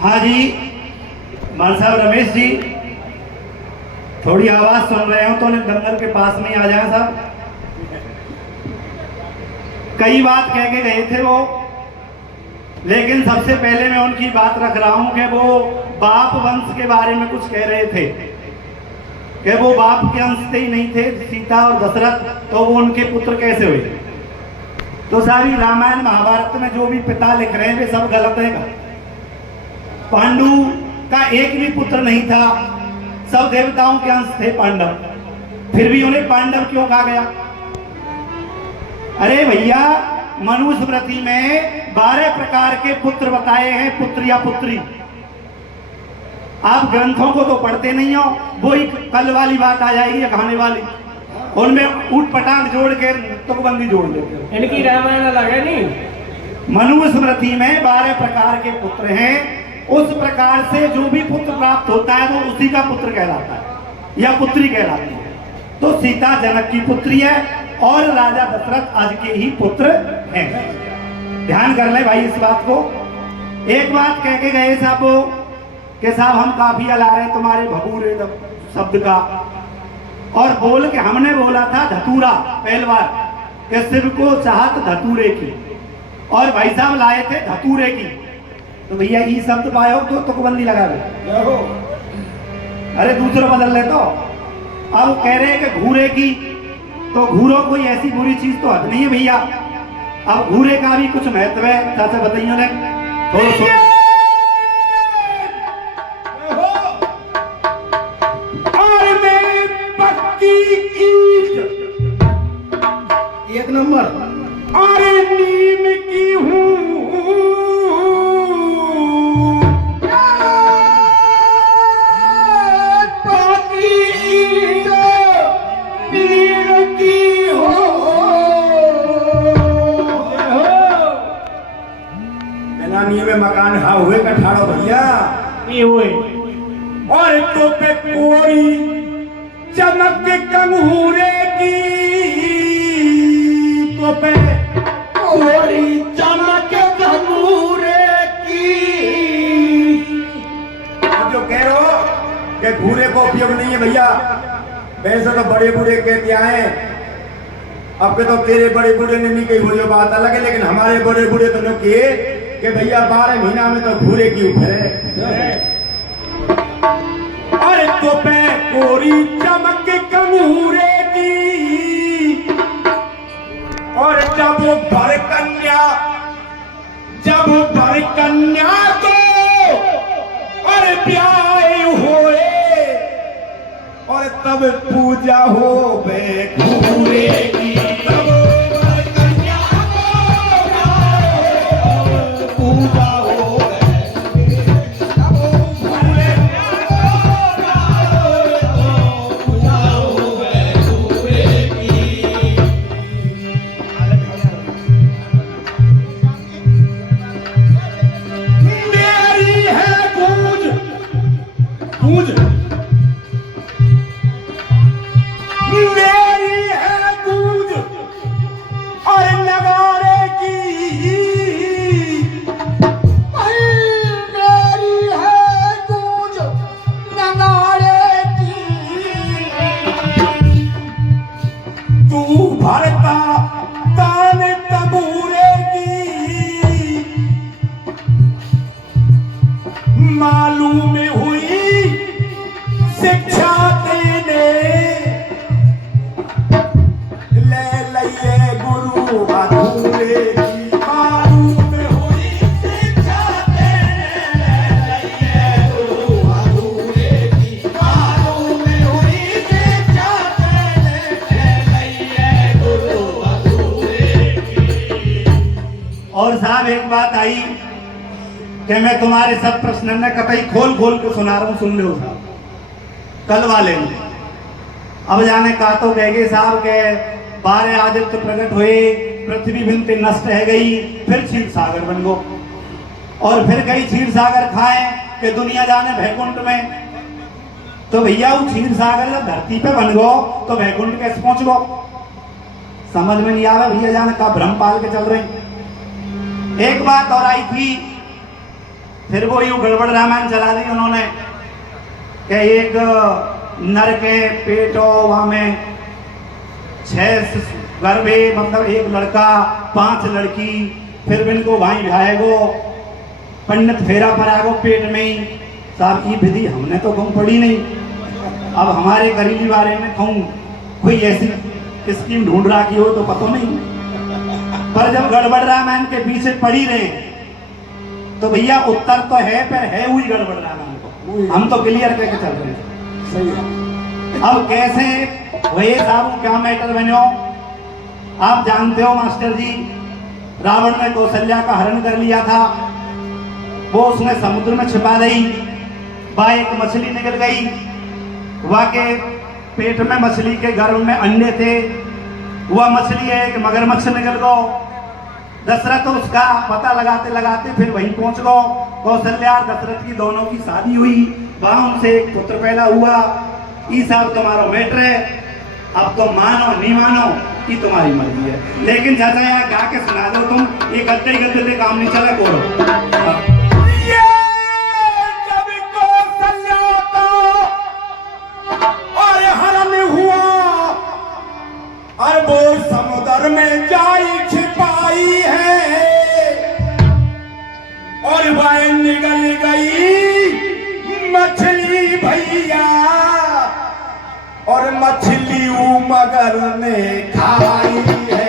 हाँ जी, मान साहब रमेश जी, थोड़ी आवाज सुन रहे हो तो दंगल के पास में आ जाए साहब। कई बात कह के गए थे वो, लेकिन सबसे पहले मैं उनकी बात रख रहा हूं कि वो बाप वंश के बारे में कुछ कह रहे थे कि वो बाप के अंश से ही नहीं थे सीता और दशरथ, तो वो उनके पुत्र कैसे हुए। तो सारी रामायण महाभारत में जो भी पिता लिख रहे हैं वे सब गलत है। पांडु का एक भी पुत्र नहीं था, सब देवताओं के अंश थे पांडव, फिर भी उन्हें पांडव क्यों कहा गया। अरे भैया, मनुस्मृति में 12 प्रकार के पुत्र बताए हैं, पुत्र या पुत्री। आप ग्रंथों को तो पढ़ते नहीं हो, वही कल वाली बात आ जाएगी या खाने वाली, उनमें ऊट पटांग जोड़ के तुकबंदी जोड़ देते। इनकी रामायण अलग है नहीं। मनुस्मृति में 12 प्रकार के पुत्र हैं, उस प्रकार से जो भी पुत्र प्राप्त होता है वो उसी का पुत्र कहलाता है या पुत्री कहलाती है। तो सीता जनक की पुत्री है और राजा दशरथ आज के ही पुत्र हैं। ध्यान कर ले भाई इस बात को। एक बात कह के गए साहब वो कि साहब हम काफी ला रहे तुम्हारे भगूरे शब्द का, और बोल के हमने बोला था धतूरा पहलवार कि शिव को चाहत धतूरे की, और भाई साहब लाए थे धतूरे की। तो भैया ये शब्द पायो तो तुकबंदी लगा ले। अरे दूसरा बदल ले तो। अब कह रहे हैं कि घूरे की, तो घूरो कोई ऐसी बुरी चीज तो हद नहीं है भैया। अब घूरे का भी कुछ महत्व है, चाचा बताइए ने थोड़ा एक नंबर। अरे नीम की हूँ में मकान हा हुए कठाड़ो भैया ये हुए, और तो पे कोरी चमक कंगूरे की, तो पे कोरी चमक कंगूरे की। अब जो कह रहे हो कि घूरे को उपयोग नहीं है भैया, वैसे तो बड़े बूढ़े कहते आए, अब के तो तेरे बड़े बूढ़े ने नहीं कही, वो जो बात अलग है, लेकिन हमारे बड़े बूढ़े तो लोग किए कि भैया 12 महीना में तो घूरे की उभरे। अरे तो पे कोरी चमक कंगूरे की, और जब भर कन्या तो और ब्याह होए, और तब पूजा हो बे घूरे की। मालूम हुई शिक्षा देने, ले लइए गुरु अधूरे की। मालूम हुई शिक्षा देने, ले लइए गुरु अधूरे की। मालूम हुई शिक्षा देने, ले लइए गुरु अधूरे की। और साहब एक बात आई कि मैं तुम्हारे सब प्रश्न न कतई खोल खोल के सुना रहा हूं, सुन लो साहब। कल वाले अब जाने का तो कह गए साहब के 12 आदित्य प्रकट हुए, पृथ्वी भिन्न नष्ट रह गई, फिर क्षीर सागर बन गो, और फिर कई क्षीर सागर खाए कि दुनिया जाने भैकुंठ में। तो भैया वो क्षीर सागर जब धरती पे बन गो तो भैकुंठ कैसे पहुंच गो, समझ में नहीं आ रहा भैया, जाने का भ्रम पाल के चल रहे। एक बात और आई थी फिर वो यूं गड़बड़ रामायण चला दी उन्होंने कि एक नर के पेटो वहां में 6 गर्भे, मतलब एक लड़का 5 लड़की, फिर इनको वहीं भाएगो पंडित फेरा परागो पेट में ही। साहब की विधि हमने तो कहूँ पड़ी नहीं, अब हमारे करीबी बारे में कहूँ कोई ऐसी स्कीम ढूंढ रहा की हो तो पता नहीं, पर जब गड़बड़ रामायण के पीछे पड़ी रहे तो भैया उत्तर तो है, पर है हुई गड़बड़ रामायण को हम तो क्लियर करके चल रहे हैं। सही है। अब कैसे वही साहब क्या मैटर बनो, आप जानते हो मास्टर जी, रावण ने कौशल्या का हरण कर लिया था, वो उसने समुद्र में छिपा दी, वह एक मछली निकल गई, वह के पेट में मछली के गर्भ में अंडे थे, वह मछली एक मगरमच्छ निकल गो। दशरथ उसका पता लगाते लगाते फिर वहीं पहुंच गो। कौशल्या और दशरथ की दोनों की शादी हुई, वहां उनसे एक पुत्र पैदा हुआ। ये साहब तुम्हारा मैटर है, अब तो मानो नहीं मानो ये तुम्हारी मर्जी है, लेकिन चाचा यार गा के सुना दो तुम, ये गद्दे गद्दे से काम नहीं चला कोरो। और वो समुद्र में जाई छिपाई है और वह निकल गई मछली भैया, और मछली मगर ने खाई है।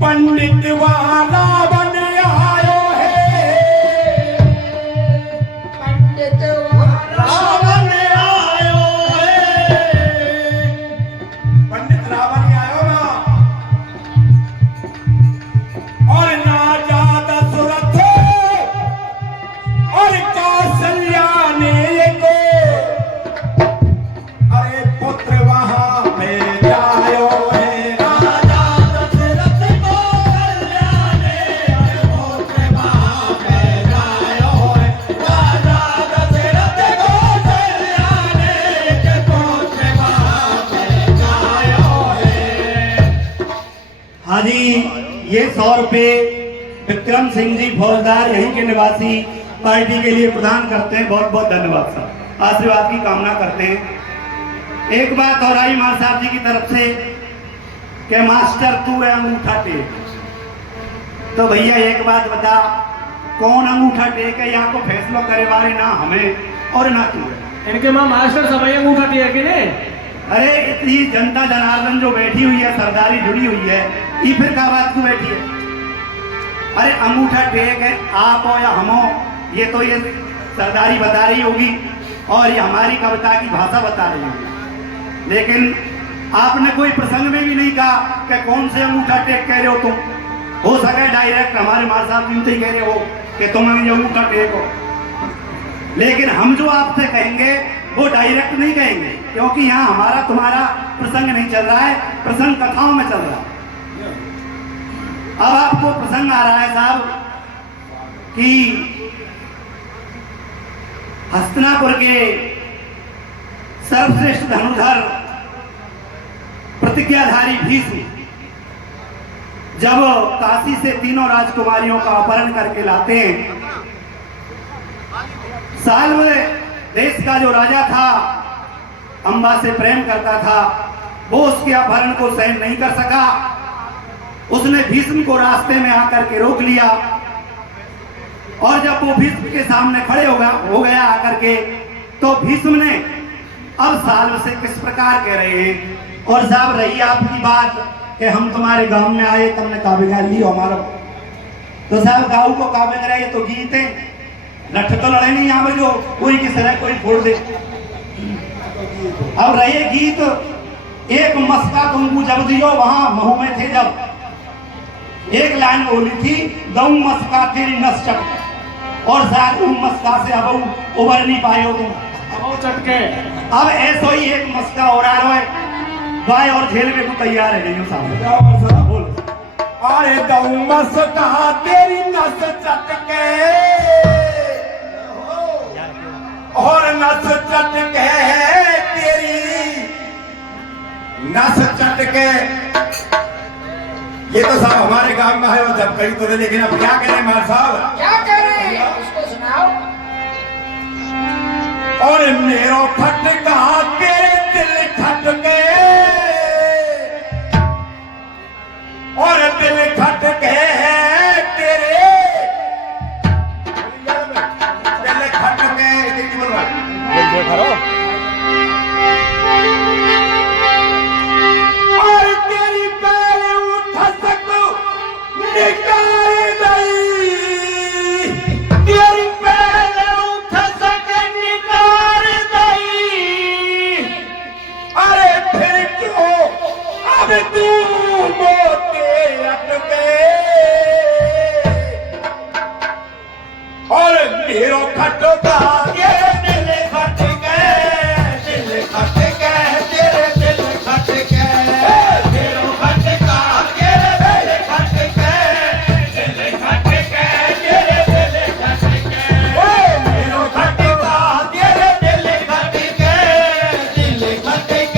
पंडित वहाँ रावण आयो है, पंडित वहाँ रावण आयो है, पंडित रावण आयो ना, और ना जाता सुरथ और कौशल्या ने को, अरे पुत्र वहाँ पे जायो है। हाँ जी, ये 100 रुपये विक्रम सिंह जी फौजदार यहीं के निवासी पार्टी के लिए प्रदान करते हैं। बहुत बहुत धन्यवाद साहब, आशीर्वाद की कामना करते हैं। एक बात और आई मां साहब जी की तरफ से कि मास्टर तू है अंगूठा टेक, तो भैया एक बात बता, कौन अंगूठा टेक है, यहाँ को फैसला करे वाले ना हमें और ना तू है। इनके माँ मास्टर समय अंगूठा दिया कि नहीं? अरे इतनी जनता जनार्दन जो बैठी हुई है, सरदारी जुड़ी हुई है, ये फिर क्या बात क्यों बैठी है? अरे अंगूठा टेक है, आप हो या हम हो, ये तो ये सरदारी बता रही होगी और ये हमारी कविता की भाषा बता रही होगी, लेकिन आपने कोई प्रसंग में भी नहीं कहा कि कौन से अंगूठा टेक कह रहे हो तुम। हो सके डायरेक्ट हमारे माँ साहब जिनसे ही कह रहे हो कि तुम ये अंगूठा टेक हो, लेकिन हम जो आपसे कहेंगे वो डायरेक्ट नहीं कहेंगे, क्योंकि यहाँ हमारा तुम्हारा प्रसंग नहीं चल रहा है, प्रसंग कथाओं में चल रहा है। अब आपको प्रसंग आ रहा है साहब कि हस्तिनापुर के सर्वश्रेष्ठ धनुर्धर प्रतिज्ञाधारी भीष्म जब काशी से तीनों राजकुमारियों का अपहरण करके लाते हैं, साल में देश का जो राजा था, अंबा से प्रेम करता था, वो उसके अपहरण को सहन नहीं कर सका। उसने भीष्म को रास्ते में आकर के रोक लिया, और जब वो भीष्म के सामने खड़े हो गया आकर के, तो भीष्म ने अब साल से किस प्रकार कह रहे हैं, और साहब रही आपकी बात कि हम तुम्हारे गांव में आए, तुमने काबिगा लियो हमारा, तो साहब गाँव को काबिग रहे तो गीत है, लठ तो लड़े नहीं यहाँ पे जो कोई किस तरह कोई फोड़ दे। अब रहे गीत, एक मस्का तुमको जब दियो, वहां महू में थे जब, एक लाइन बोली थी, दऊ मस्का तेरी नस चटके, और शायद उन मस्का से अब उबर नहीं पाए हो तुम चटके। अब ऐसा ही एक मस्का हो रहा है, बाय और झेल में को तैयार है नहीं साहब। क्या बात है? बोल। अरे दऊ मस्का तेरी नस चटके, और नस चटके तेरी नस चटके। ये तो साहब हमारे गांव में है, वो जब कही तो, लेकिन अब क्या करें मार साहब, क्या कह रहे हैं उसको सुनाओ। और मेरो खटका तेरे दिल खटके, और दिल खटके तेरे दिल खटके। ये बोल रहा है और तेरी पैर उठ सकूं निकाल दई, तेरी पैर उठ सके निकाल दई। अरे फिर क्यों अब तू मोते अटके, और मेरो खटका ये दिल खटके, दिल खटके तेरे दिल खटके, मेरो खटका तेरे दिल खटके, दिल खटके तेरे दिल खटके, ओ मेरो खटका तेरे दिल खटके, दिल खटके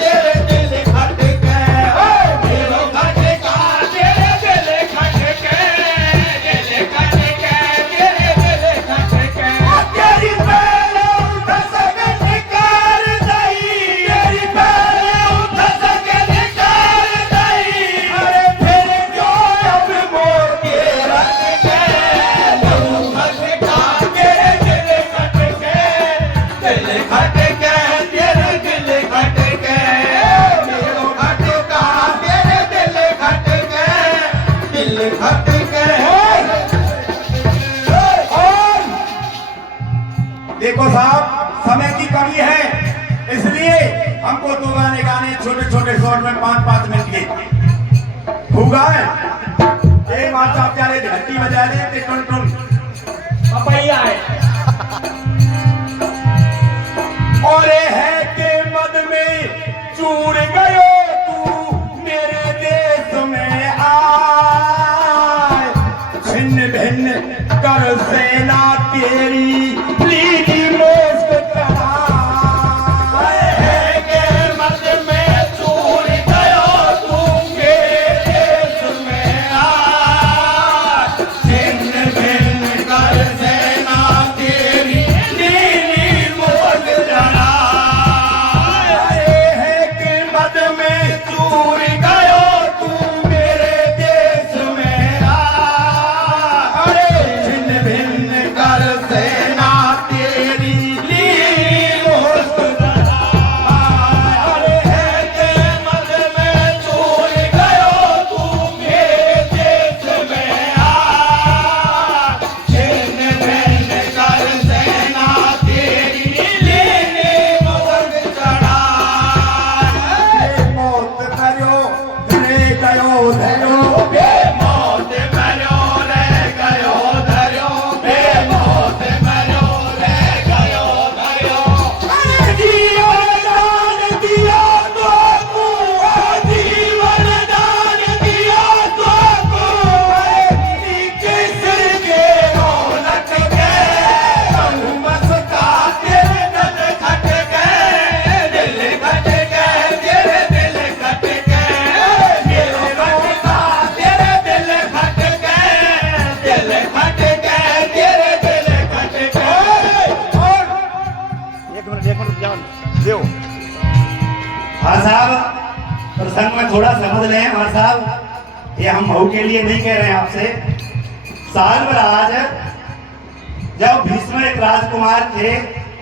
तेरे दिल खटके, ओ मेरो खटका तेरे दिल खटके, दिल खटके तेरे दिल खटके। ओ तेरी पैर उठ सके निकाल दई, तेरी पैर उठ सके निकाल दई। अरे फिर क्यों अब मोते रटके, दऊ खटका तेरे दिल खटके, दिल खटके तेरे दिल खटके, मेरो खटका तेरे दिल खटके, दिल खटके। और देखो साहब, समय की कमी है, इसलिए हमको दो गाने गाने छोटे छोटे शॉर्ट में 5-5 मिनट के होगा है। एक बात आप जा रहे थे, घंटी बजा रहे थे, टुन टुन पपैया है। और ये है के मद में चूर गयो तू मेरे देश में आए, छिन्न भिन्न कर सेना तेरी लीली मोस्क कराए। है के मद में चूर गयो तू मेरे देश में आए, छिन्न भिन्न कर सेना तेरी लीली मोस्क कराए। है के मद में चूर गयो तू मेरे देश में आए, छिन्न भिन्न कर सेना तेरी हाँ साहब, प्रसंग में थोड़ा समझ लें हाँ साहब, ये हम मऊ के लिए नहीं कह रहे हैं आपसे। साल राज जब भीष्म एक राजकुमार थे,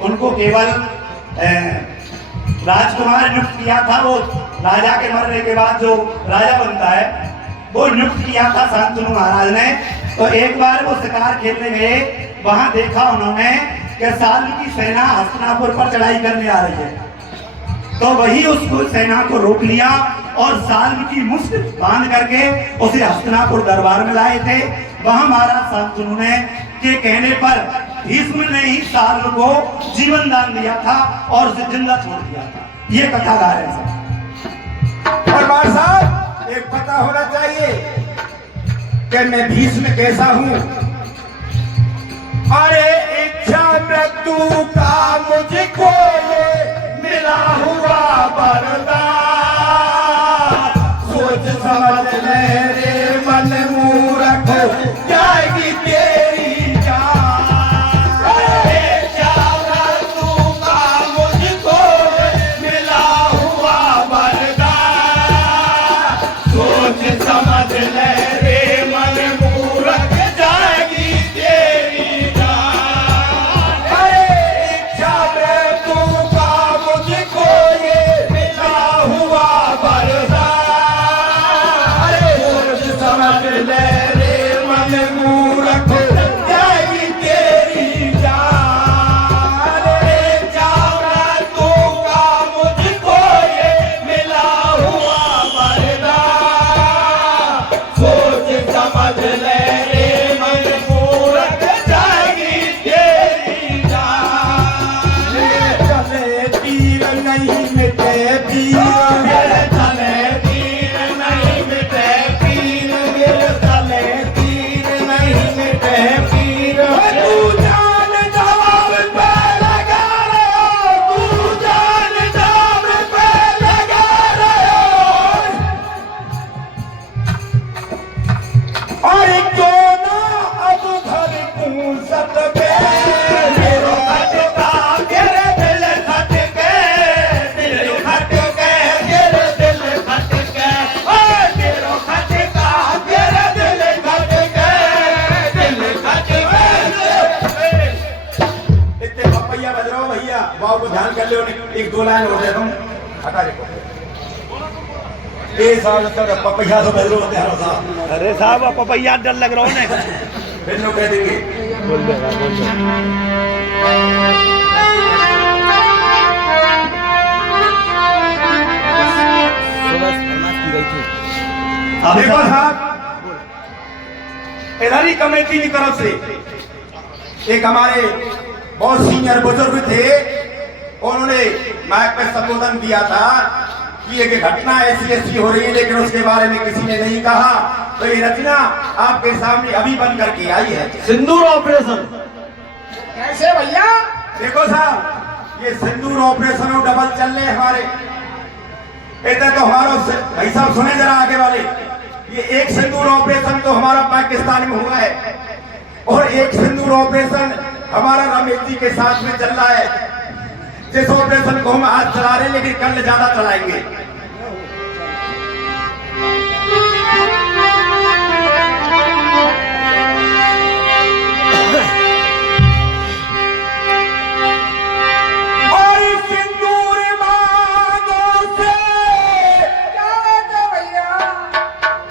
उनको केवल राजकुमार नियुक्त किया था। वो राजा के मरने के बाद जो राजा बनता है वो नियुक्त किया था शांतनु महाराज ने। तो एक बार वो शिकार खेलने गए, वहां देखा उन्होंने कि साल की सेना हस्तिनापुर पर चढ़ाई करने आ रही है। तो वही उसको सेना को रोक लिया और साल की मुश्त बांध करके उसे हस्तिनापुर दरबार में लाए थे। वहां महाराज शांतनु ने के कहने पर भीष्म ने ही साल को जीवन दान दिया था और उसे जिंदा छोड़ दिया था। ये कथा गा रहे हैं। और बार साहब एक पता होना चाहिए कि मैं भीष्म कैसा हूं। अरे इच्छा मृत्यु का मुझको मिला हुआ वरदान, सोच समझ ले रे मन मूर्ख जाएगी तेरी जान। इच्छा मृत्यु का मुझको मिला हुआ वरदान, सोच समझ ले रे मन मूर्ख जाएगी तेरी जान। इच्छा मृत्यु का मुझको ये मिला हुआ वरदान, सोच समझ ले रे मन मूर्ख जाएगी तेरी जान। इच्छा मृत्यु का मुझको ये मिला हुआ वरदान, सोच समझ ले रे मन मूर्ख जाएगी तेरी जान। चले तीर नहीं मिटे पीर, मेरे चले तीर नहीं मिटे पीर, मेरे चले तीर नहीं मिटे पीर। तू जान दाव पे लगा रहे हो, तू जान दाव पे लगा रहे हो। और क्यों ना अब घर पूसत के मेरो खटका तेरे दिल खटके, दिल खटके तेरे दिल खटके, ओ मेरो खटका तेरे दिल खटके, दिल खटके। इतने पपैया बज रहा हो भैया, बाबू को ध्यान कर लो। एक दो लाइन हो जाए तुम हटा देखो। ए साल तक पपैया तो बज रहे होते हैं साहब। अरे साहब आप पपैया डर लग रहा है। फिर लोग कह देंगे बोल देगा बोल देगा। देखो साहब, इधर ही कमेटी की तरफ से एक हमारे बहुत सीनियर बुजुर्ग थे, उन्होंने माइक पे संबोधन दिया था कि ये घटना ऐसी ऐसी हो रही है, लेकिन उसके बारे में किसी ने नहीं कहा। तो ये रचना आपके सामने अभी बन करके आई है, सिंदूर ऑपरेशन। कैसे भैया? देखो साहब, ये सिंदूर ऑपरेशन और डबल चल रहे हमारे इधर। तो हमारा भाई साहब सुने जरा आगे वाले, ये एक सिंदूर ऑपरेशन तो हमारा पाकिस्तान में हुआ है और एक सिंदूर ऑपरेशन हमारा रमेश जी के साथ में चल रहा है। जिस ऑपरेशन को हम आज चला रहे हैं, लेकिन कल ज्यादा चलाएंगे। और सिंदूर मांगों से क्या बात है भैया?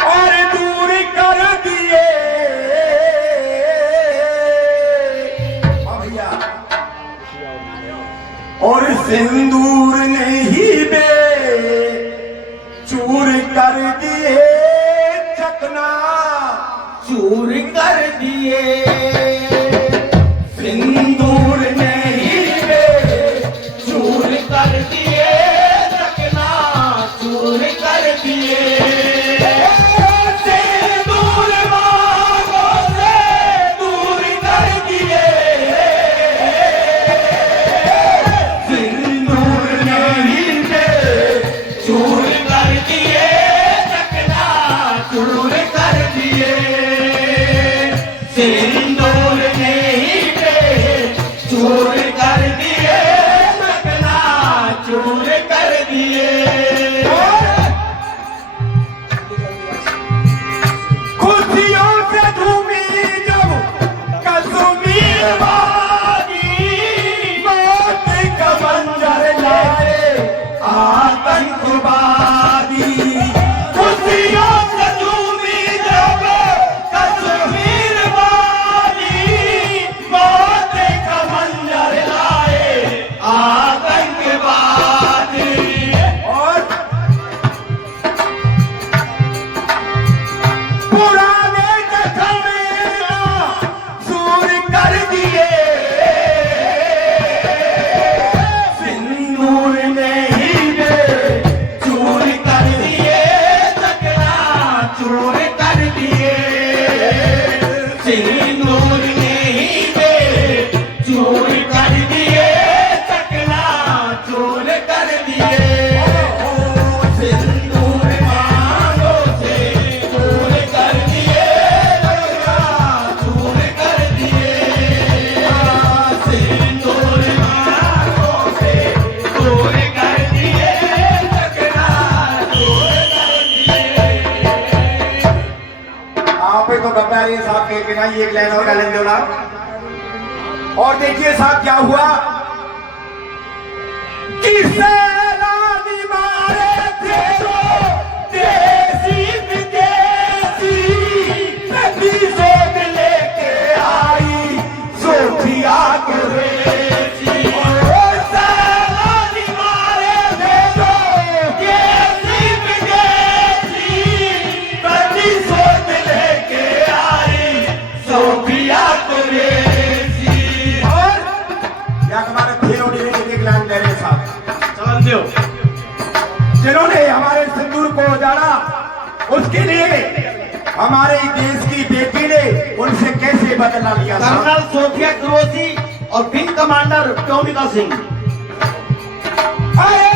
और दूर कर दिए। हाँ भैया, और सिंदूर नहीं बे चूर कर दिए, चकना चूर कर दिए। सिंदूर नहीं बे चूर कर दिए, चकना चूर कर दिए। सिंदूर मांगों से दूर कर दिए, सिंदूर नहीं बे चूर कर दिए, चकना चूर कर दिए। सिंदूर दिए सिंदूर ने ही चूर कर दिए चकना चूर कर दिए सिंदूर ने ही चूर कर दिए चकना चूर कर दिए सिंदूर मांगो से चूर कर दिए चकना चूर कर दिए सिंदूर मांगो से चूर कर दिए चकना चूर कर दिए। आप ही तो गद्दारी साहब के बिना ही एक लाइन और गा लेंगे ना। और देखिए साहब क्या हुआ कि सैलानी मारे थे वो देसी विदेशी नदी से लेके आई सोफिया कुरैशी और सैलानी मारे थे वो देसी विदेशी नदी से लेके आई सोफिया कुरैशी और या हमारे फेरों ने एक लाइन दे रहे साहब चलन दो जिन्होंने हमारे सिंदूर को उजाड़ा उसके लिए हमारे देश की बेटी ने उनसे कैसे बदला लिया साहब? कर्नल सोफिया कुरैशी और विंग कमांडर टोमिका सिंह। अरे